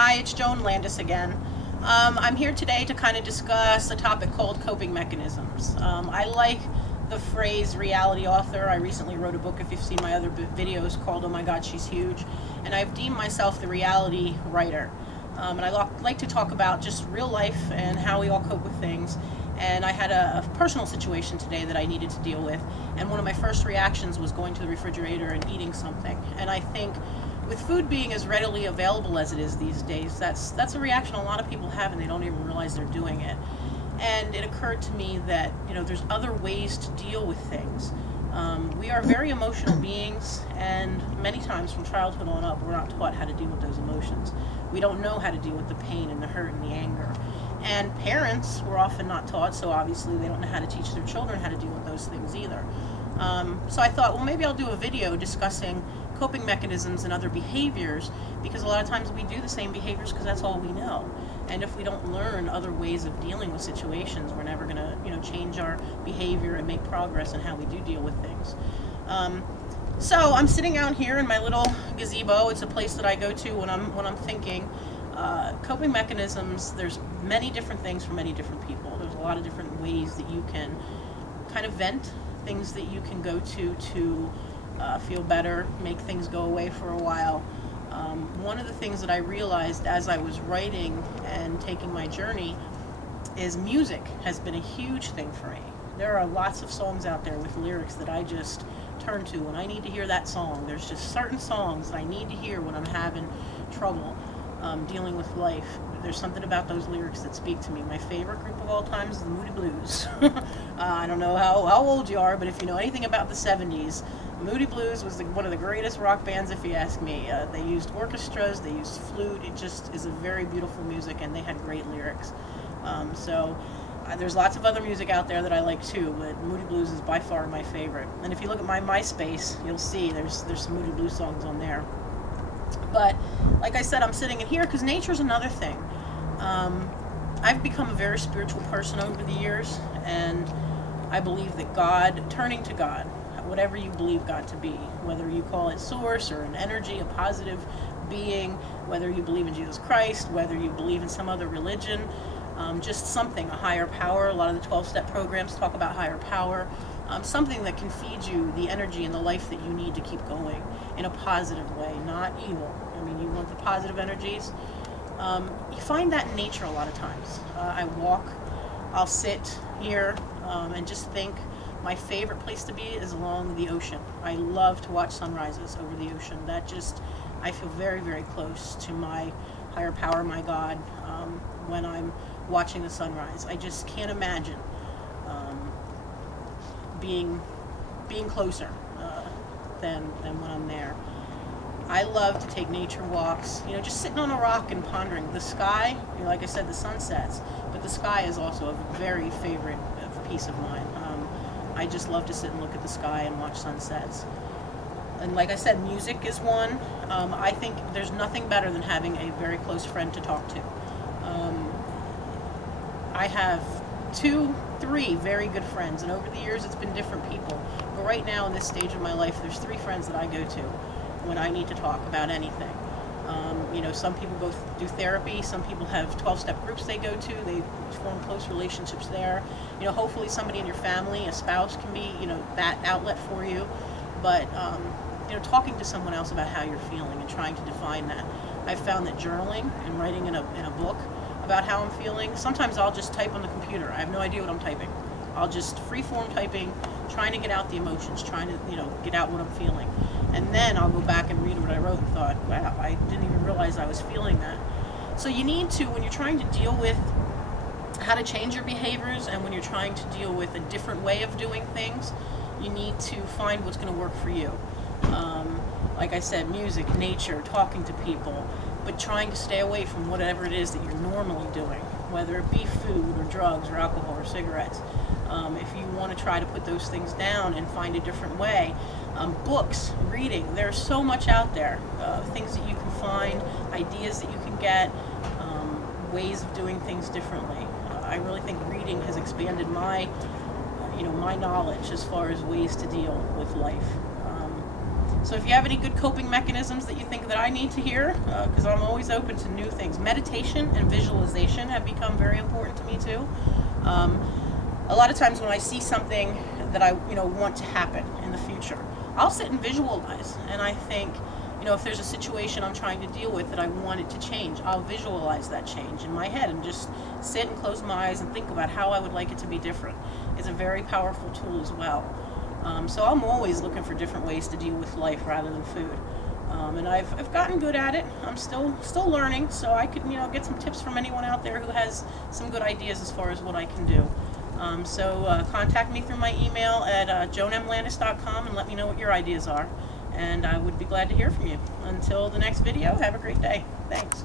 Hi, it's Joan Landis again. I'm here today to kind of discuss a topic called coping mechanisms. I like the phrase reality author. I recently wrote a book, if you've seen my other videos, called Oh My God, She's Huge. And I've deemed myself the reality writer. And I like to talk about just real life and how we all cope with things. And I had a personal situation today that I needed to deal with. And one of my first reactions was going to the refrigerator and eating something. And I think with food being as readily available as it is these days, that's a reaction a lot of people have, and they don't even realize they're doing it. And it occurred to me that, you know, there's other ways to deal with things. We are very emotional beings, and many times from childhood on up, we're not taught how to deal with those emotions. We don't know how to deal with the pain and the hurt and the anger. And parents were often not taught, so obviously they don't know how to teach their children how to deal with those things either. So I thought, well, maybe I'll do a video discussing coping mechanisms and other behaviors, because a lot of times we do the same behaviors because that's all we know. And if we don't learn other ways of dealing with situations, we're never going to, change our behavior and make progress in how we do deal with things. So I'm sitting out here in my little gazebo. It's a place that I go to when I'm thinking. Coping mechanisms, there's many different things for many different people. There's a lot of different ways that you can kind of vent, things that you can go to feel better, make things go away for a while. One of the things that I realized as I was writing and taking my journey is music has been a huge thing for me. There are lots of songs out there with lyrics that I just turn to when I need to hear that song. There's just certain songs that I need to hear when I'm having trouble dealing with life. There's something about those lyrics that speak to me. My favorite group of all time is the Moody Blues. I don't know how old you are, but if you know anything about the 70s, Moody Blues was one of the greatest rock bands, if you ask me. They used orchestras, they used flute. It just is a very beautiful music, and they had great lyrics. There's lots of other music out there that I like too, but Moody Blues is by far my favorite. And if you look at my MySpace, you'll see there's some Moody Blues songs on there. But like I said, I'm sitting in here because nature's another thing. I've become a very spiritual person over the years, and I believe that God, turning to God, whatever you believe God to be, whether you call it source or an energy, a positive being, whether you believe in Jesus Christ, whether you believe in some other religion, just something, a higher power. A lot of the 12-step programs talk about higher power. Something that can feed you the energy and the life that you need to keep going in a positive way, not evil. I mean, you want the positive energies. You find that in nature a lot of times. I walk, I'll sit here and just think. My favorite place to be is along the ocean. I love to watch sunrises over the ocean. I feel very, very close to my higher power, my God, when I'm watching the sunrise. I just can't imagine being closer than when I'm there. I love to take nature walks, just sitting on a rock and pondering. The sky, like I said, the sunsets, but the sky is also a very favorite piece of mine. I just love to sit and look at the sky and watch sunsets. And like I said, music is one. I think there's nothing better than having a very close friend to talk to. I have 2, 3 very good friends, and over the years it's been different people. But right now in this stage of my life, there's 3 friends that I go to when I need to talk about anything. Some people go do therapy, some people have 12-step groups they go to, they form close relationships there. Hopefully somebody in your family, a spouse, can be, that outlet for you. But, talking to someone else about how you're feeling and trying to define that. I've found that journaling and writing in a book about how I'm feeling, sometimes I'll just type on the computer. I have no idea what I'm typing. I'll just free-form typing, trying to get out the emotions, trying to, get out what I'm feeling. And then I'll go back and read what I wrote and thought, wow, I didn't even realize I was feeling that. So you need to, when you're trying to deal with how to change your behaviors and when you're trying to deal with a different way of doing things, you need to find what's going to work for you. Like I said, music, nature, talking to people, but trying to stay away from whatever it is that you're normally doing, whether it be food or drugs or alcohol or cigarettes. If you want to try to put those things down and find a different way, books, reading, there's so much out there, things that you can find, ideas that you can get, ways of doing things differently. I really think reading has expanded my knowledge as far as ways to deal with life. So if you have any good coping mechanisms that you think that I need to hear, because I'm always open to new things. Meditation and visualization have become very important to me too. A lot of times when I see something that I want to happen in the future, I'll sit and visualize, and I think, if there's a situation I'm trying to deal with that I want it to change, I'll visualize that change in my head and just sit and close my eyes and think about how I would like it to be different. It's a very powerful tool as well. So I'm always looking for different ways to deal with life rather than food. And I've gotten good at it. I'm still learning, so I could get some tips from anyone out there who has some good ideas as far as what I can do. So contact me through my email at joanmlandis.com and let me know what your ideas are. And I would be glad to hear from you. Until the next video, have a great day. Thanks.